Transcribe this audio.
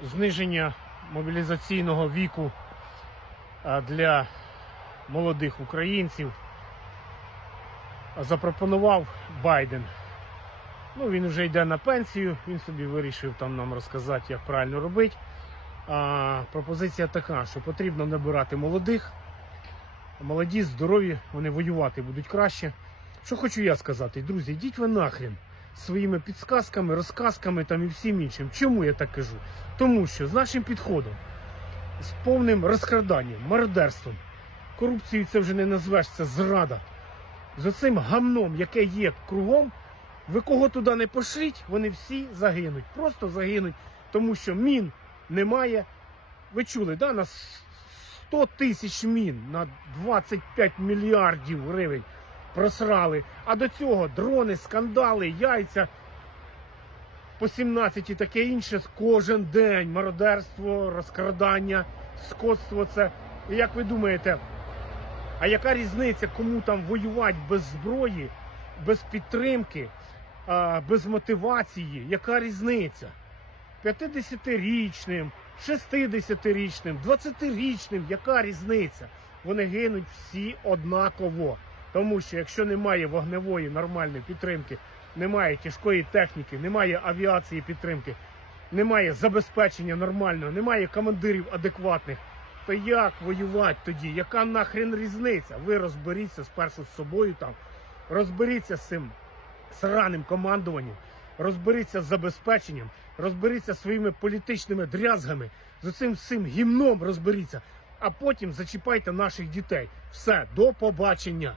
зниження мобілізаційного віку для молодих українців запропонував Байден. Ну, він вже йде на пенсію, він собі вирішив там нам розказати, як правильно робити. А, пропозиція така, що потрібно набирати молодих. Молоді, здорові, вони воювати будуть краще. Що хочу я сказати, друзі, йдіть ви нахрен своїми підсказками, розказками там і всім іншим. Чому я так кажу? Тому що з нашим підходом, з повним розкраданням, мародерством, корупцією це вже не назвеш, це зрада. З оцим гамном, яке є кругом, ви кого туди не пошліть, вони всі загинуть. Просто загинуть, тому що мін немає. Ви чули, да, на 100 тисяч мін на 25 мільярдів гривень просрали. А до цього дрони, скандали, яйця по 17 і таке інше кожен день. Мародерство, розкрадання, скотство це. І як ви думаєте, а яка різниця, кому там воювати без зброї, без підтримки, без мотивації? Яка різниця? 50-річним, 60-річним, 20-річним, яка різниця? Вони гинуть всі однаково. Тому що якщо немає вогневої нормальної підтримки, немає тяжкої техніки, немає авіації підтримки, немає забезпечення нормального, немає командирів адекватних, то як воювати тоді? Яка нахрен різниця? Ви розберіться спершу з собою там, розберіться з цим сраним командуванням, розберіться з забезпеченням, розберіться зі своїми політичними дрязгами, з цим всім гімном розберіться, а потім зачіпайте наших дітей. Все, до побачення.